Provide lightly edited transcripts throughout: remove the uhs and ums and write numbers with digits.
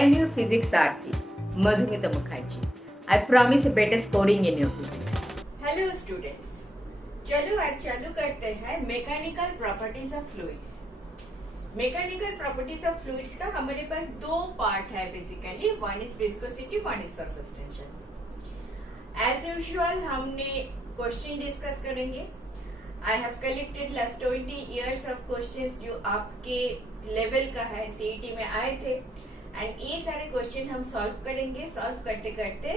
am your physics Aarti, Madhumita Mukherjee. I promise a better scoring in your physics. Hello students, चलो आज चालू करते हैं mechanical properties of fluids. Mechanical properties of fluids का हमारे पास दो पार्ट है basically, one is viscosity, one is surface tension. As usual हमने क्वेश्चन डिस्कस करेंगे। I have collected last 20 years of questions जो आपके लेवल का है, सीईटी में आए थे, एंड ये सारे क्वेश्चन हम सॉल्व करेंगे। सॉल्व करते करते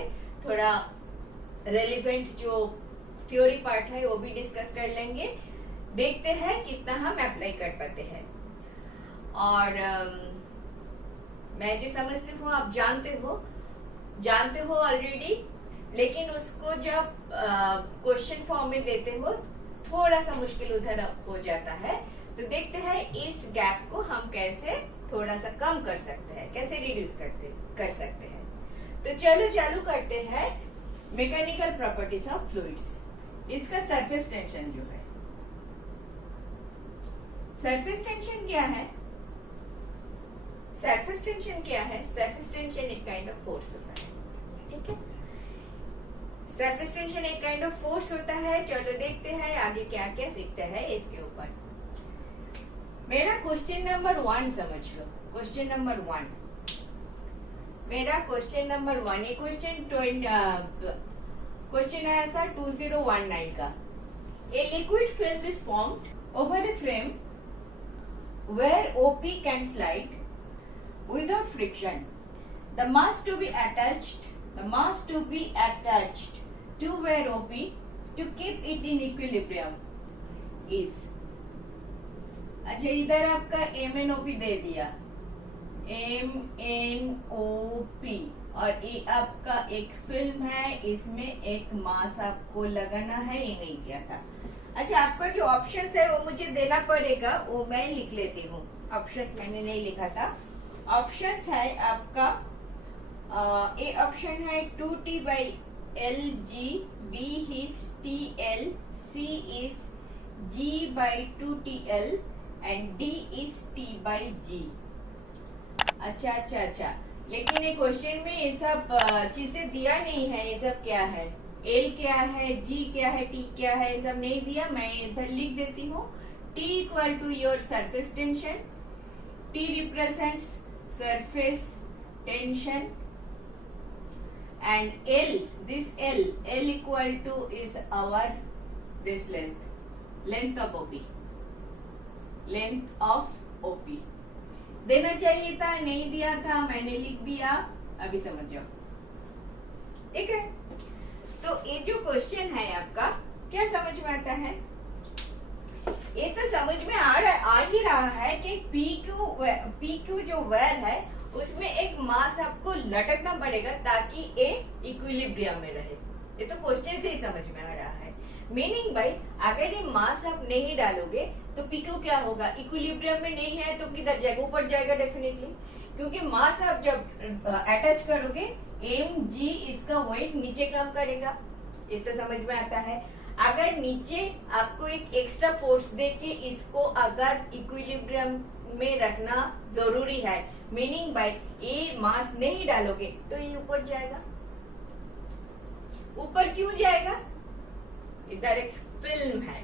थोड़ा रेलिवेंट जो थ्योरी पार्ट है वो भी डिस्कस कर लेंगे। देखते हैं कितना हम अप्लाई कर पाते हैं। और मैं जो समझती हूँ आप जानते हो ऑलरेडी, लेकिन उसको जब क्वेश्चन फॉर्म में देते हो थोड़ा सा मुश्किल उधर हो जाता है। तो देखते हैं इस गैप को हम कैसे थोड़ा सा कम कर सकते हैं, कैसे रिड्यूस कर सकते हैं। तो चलो चालू करते हैं मैकेनिकल प्रॉपर्टीज ऑफ फ्लूइड्स। इसका सरफेस टेंशन जो है, सरफेस टेंशन क्या है? सरफेस टेंशन क्या है? सरफेस टेंशन एक काइंड ऑफ फोर्स होता है, ठीक है। सरफेस टेंशन एक काइंड ऑफ फोर्स होता है। चलो देखते हैं आगे क्या क्या सीखते हैं इसके ऊपर। मेरा क्वेश्चन नंबर 1 समझ लो। क्वेश्चन नंबर 1, मेरा क्वेश्चन नंबर 1, ये क्वेश्चन आया था 2019 का। A liquid film is formed over a frame where OP can slide without friction. The mass to be attached to where OP to keep it in equilibrium is. अच्छा, इधर आपका MNOP दे दिया, MNOP, और ये आपका एक फिल्म है, इसमें एक मास आपको लगाना है, ये नहीं दिया था। अच्छा, आपका जो ऑप्शंस है वो मुझे देना पड़ेगा, वो मैं लिख लेती हूँ। ऑप्शंस मैंने नहीं लिखा था। ऑप्शंस है आपका ए ऑप्शन है 2T/LG, B is TL, C is G/2TL and D is T/G। अच्छा, लेकिन ये क्वेश्चन में ये सब चीजें दिया नहीं है। ये सब क्या है, L क्या है, G क्या है, T क्या है, ये सब नहीं दिया। मैं इधर लिख देती हूँ T equal to your surface tension. T represents surface tension and L equal to is our this length of OP। देना चाहिए था, नहीं दिया था, मैंने लिख दिया। अभी समझ जाओ, ठीक है। तो ये जो क्वेश्चन है आपका, क्या समझ में आता है? ये तो समझ में आ ही रहा है कि PQ जो वेल है उसमें एक मास आपको लटकना पड़ेगा ताकि ये इक्विलिब्रियम में रहे। ये तो क्वेश्चन से ही समझ में आ रहा है। मीनिंग भाई, अगर ये मास आप नहीं डालोगे तो PQ क्या होगा? इक्विलिब्रियम में नहीं है तो किधर जाएगा? ऊपर जाएगा डेफिनेटली, क्योंकि मास आप जब अटैच करोगे mg इसका वेट नीचे काम करेगा। ये तो समझ में आता है। अगर नीचे आपको एक एक्स्ट्रा फोर्स देके इसको अगर इक्विलिब्रियम में रखना जरूरी है, मीनिंग बाय ये मास नहीं डालोगे तो ये ऊपर जाएगा। ऊपर क्यों जाएगा? इधर एक फिल्म है,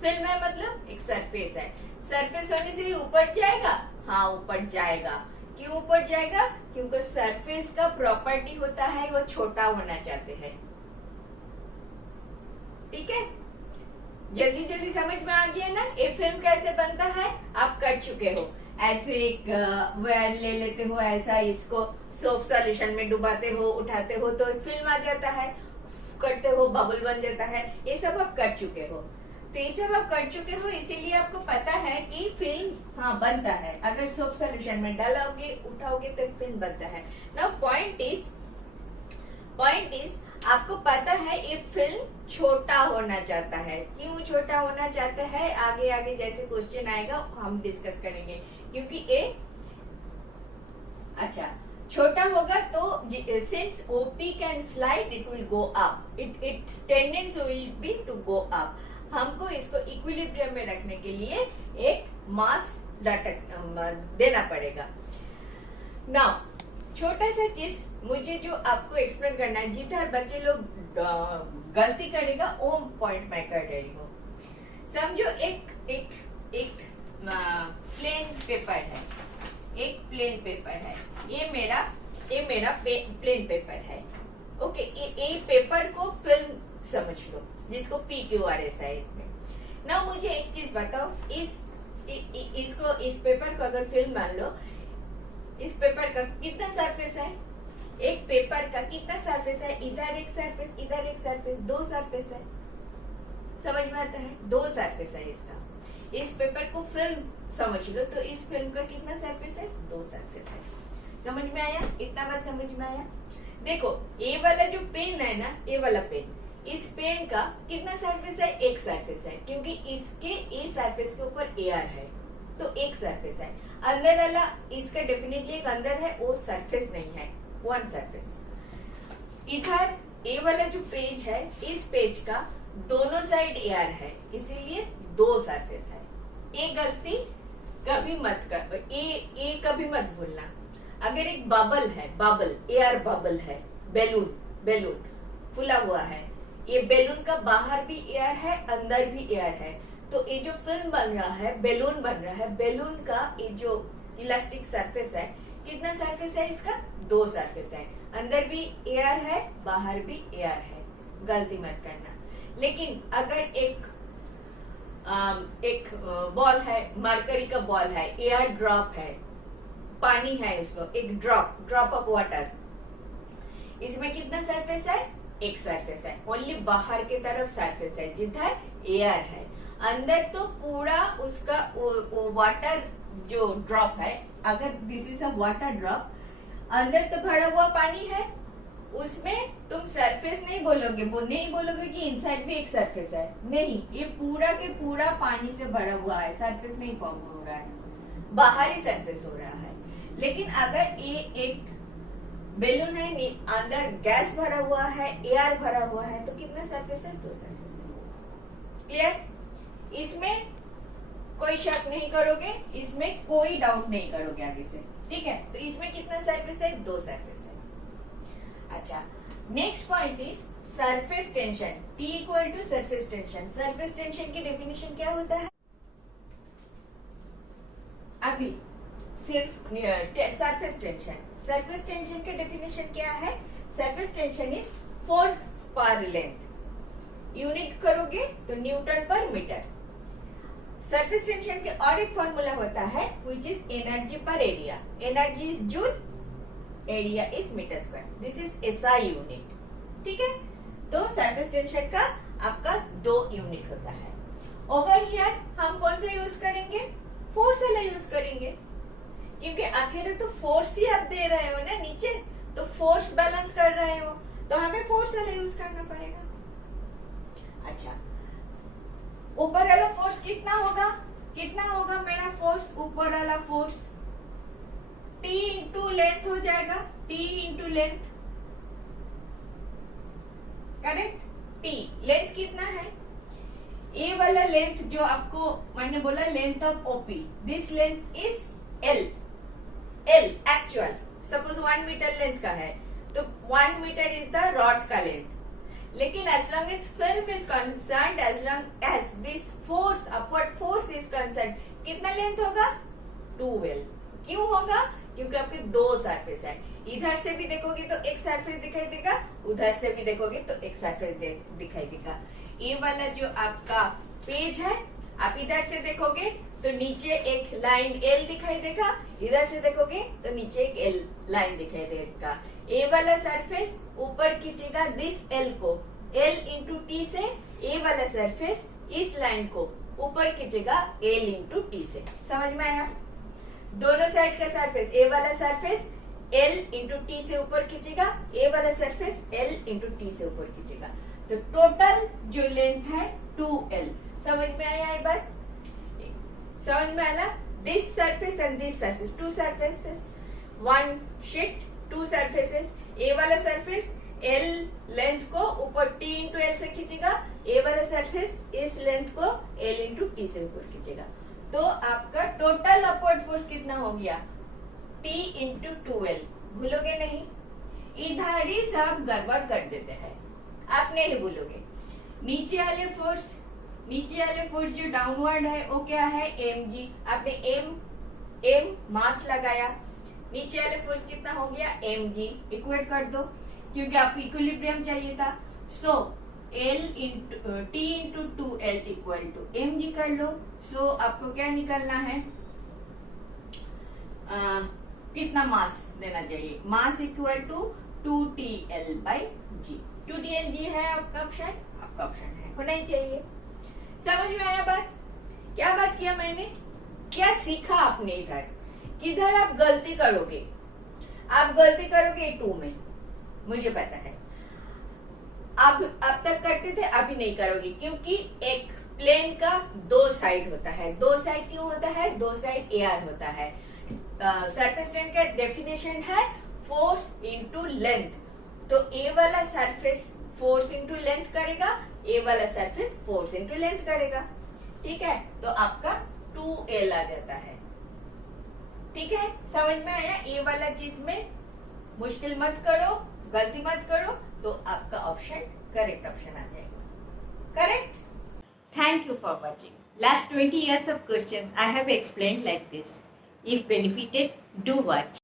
फिल्म है मतलब एक सरफेस है। सरफेस होने से ही ऊपर जाएगा। हाँ, ऊपर जाएगा। क्यों ऊपर जाएगा? क्योंकि सरफेस का प्रॉपर्टी होता है वो छोटा होना चाहते हैं, ठीक है। जल्दी समझ में आ गया ना? ये फिल्म कैसे बनता है आप कर चुके हो। ऐसे एक वेयर ले लेते हो, ऐसा इसको सोप सॉल्यूशन में डुबाते हो, उठाते हो तो फिल्म आ जाता है, करते हो बबल बन जाता है। ये सब आप कर चुके हो। तो ये सब आप कर चुके हो, इसीलिए आपको पता है कि फिल्म हाँ बनता है। अगर सोप सॉल्यूशन में डालोगे, उठाओगे तो एक फिल्म बनता है। नाउ पॉइंट इज आपको पता है ये फिल्म छोटा होना चाहता है। क्यों छोटा होना चाहता है? आगे जैसे क्वेश्चन आएगा हम डिस्कस करेंगे। क्योंकि ये अच्छा छोटा होगा तो since OP can slide, it will go up, its tendency will be to go up. हमको इसको इक्विलिब्रियम में रखने के लिए एक मास देना पड़ेगा। नाउ छोटा सा चीज मुझे जो आपको एक्सप्लेन करना है, जिधर बच्चे लोग गलती करेगा वो पॉइंट मैं कर रही हूँ। समझो एक एक एक प्लेन पेपर है, एक प्लेन पेपर है, ये मेरा प्लेन पेपर है। ओके, ये पेपर को फिल्म समझ लो, जिसको PQRS है इसमें। ना मुझे एक चीज बताओ, इस पेपर को अगर फिल्म मान लो, इस पेपर का कितना सरफेस है? एक पेपर का कितना सरफेस है? इधर एक सरफेस, इधर एक सरफेस, दो सरफेस है। समझ में आता है? दो सरफेस है इसका। इस पेपर को फिल्म समझ लो, तो इस फिल्म का कितना सरफेस है? दो सरफेस है। समझ में आया? इतना बात समझ में आया? देखो, ये वाला जो पेन है ना, ये वाला पेन, इस पेन का कितना सरफेस है? एक सरफेस है, क्योंकि इसके ए सरफेस के ऊपर एयर है, तो एक सरफेस है। अंदर वाला इसका डेफिनेटली एक अंदर है, वो सरफेस नहीं है, वन सरफेस। इधर ए वाला जो पेज है, इस पेज का दोनों साइड एयर है, इसीलिए दो सरफेस है। ये गलती कभी मत कर, ये कभी मत भूलना। अगर एक बबल है, बबल, एयर बबल है, बैलून फुला हुआ है, ये बैलून का बाहर भी एयर है, अंदर भी एयर है, तो ये जो फिल्म बन रहा है, बैलून बन रहा है, बैलून का ये जो इलास्टिक सरफेस है, कितना सरफेस है इसका? दो सरफेस है, अंदर भी एयर है, बाहर भी एयर है। गलती मत करना। लेकिन अगर एक बॉल है, मरकरी का बॉल है, एयर ड्रॉप है, पानी है, उसको एक ड्रॉप ऑफ वाटर, इसमें कितना सरफेस है? एक सरफेस है, ओनली बाहर के तरफ सरफेस है जिधर एयर है। अंदर तो पूरा उसका वो वाटर जो ड्रॉप है, अगर this is a water drop, अंदर तो भरा हुआ पानी है, उसमें तुम सरफेस नहीं बोलोगे, वो नहीं बोलोगे कि इनसाइड भी एक सरफेस है, नहीं, ये पूरा के पूरा पानी से भरा हुआ है, सरफेस नहीं फॉर्म हो रहा है, बाहरी सरफेस हो रहा है। लेकिन अगर ये एक बैलून है, अंदर गैस भरा हुआ है, एयर भरा हुआ है, तो कितना सरफेस है? दो सरफेस है। क्लियर? इसमें कोई शक नहीं करोगे, इसमें कोई डाउट नहीं करोगे आगे से, ठीक है? तो इसमें कितना सरफेस है? दो सरफेस है। अच्छा, next point is surface tension. T equal to surface tension. Surface tension की डेफिनेशन क्या होता है? अभी सिर्फ सरफेस टेंशन, सरफेस टेंशन की डेफिनेशन क्या है? Surface tension is force per length. Unit करोगे तो न्यूटन पर मीटर। सरफेस टेंशन के और एक फॉर्मूला होता है which is energy per area. Energy is joule, area is metre square. This is SI unit, ठीक है? तो सरफेस टेंशन का आपका दो यूनिट होता है। ओवर हियर हम कौन सा यूज करेंगे? फोर्स वाला यूज करेंगे, क्योंकि आखिर तो फोर्स ही आप दे रहे हो ना नीचे, तो फोर्स बैलेंस कर रहे हो, तो हमें फोर्स वाला यूज करना पड़ेगा। अच्छा, ऊपर वाला फोर्स कितना होगा? कितना होगा मेरा फोर्स? ऊपर वाला फोर्स T इंटू लेंथ हो जाएगा, T into length, correct? T length कितना है? ये वाला लेंथ जो आपको मैंने बोला, length of OP, this length is L actual. Suppose 1 metre length का है, तो 1 मीटर इज द रॉड का लेंथ। लेकिन as long as film is concerned, as long as this force, upward force is concerned, कितना length होगा? 2L। क्यों होगा? क्योंकि आपके दो सरफेस है, इधर से भी देखोगे तो एक सरफेस दिखाई देगा, उधर से भी देखोगे तो एक सरफेस दिखाई देगा। ये वाला जो आपका पेज है, आप इधर से देखोगे तो नीचे एक लाइन L दिखाई देगा, इधर से देखोगे तो नीचे एक L लाइन दिखाई देगा। ए वाला सरफेस ऊपर खींचेगा दिस L को, L इंटू T से ए वाला सरफेस इस लाइन को ऊपर खींचेगा L इंटू T से। समझ में आया? दोनों साइड का सरफेस, ए वाला सरफेस L इंटू T से ऊपर खींचेगा, ए वाला सरफेस L इंटू T से ऊपर खींचेगा, तो टोटल जो लेंथ है 2L। समझ में आया ये बात? समझ में आया? This surface and this surface, two surfaces, one sheet, two surfaces. A वाला सरफेस L लेंथ को ऊपर T इंटू L से खींचेगा, ए वाला सरफेस इस लेंथ को L इंटू T से ऊपर खींचेगा, तो आपका टोटल अपवर्ड फोर्स कितना हो गया? T into 2L, भूलोगे नहीं? इधर ही सब गड़बड़ कर देते हैं, आप नहीं भूलोगे। नीचे वाले फोर्स जो डाउनवर्ड है वो क्या है? mg। आपने m मास लगाया, नीचे वाले फोर्स कितना हो गया? mg। इक्वेट कर दो क्योंकि आपको इक्विलिब्रियम चाहिए था। So T into 2L equal to mg कर लो। सो आपको क्या निकलना है? कितना मास देना चाहिए? Mass equal to 2TL by g. 2TL g है आपका ऑप्शन? आपका ऑप्शन है, होना ही चाहिए। समझ में आया बात? क्या बात किया मैंने? क्या सीखा आपने इधर? किधर आप गलती करोगे? आप गलती करोगे 2 में, मुझे पता है। आप अब तक करते थे, अभी नहीं करोगे, क्योंकि एक प्लेन का 2 साइड होता है। 2 साइड क्यों होता है? 2 साइड एयर होता है। सरफेस टेंशन का डेफिनेशन है फोर्स इनटू लेंथ। तो ए वाला सरफेस फोर्स इनटू लेंथ करेगा, ए वाला सरफेस फोर्स इनटू लेंथ करेगा। ठीक है, तो आपका 2L आ जाता है। ठीक है, समझ में आया? ए वाला चीज में मुश्किल मत करो, गलती मत करो, तो आपका ऑप्शन करेक्ट ऑप्शन आ जाएगा। Correct? Thank you for watching. Last 20 years of questions I have explained like this. If benefited, do watch.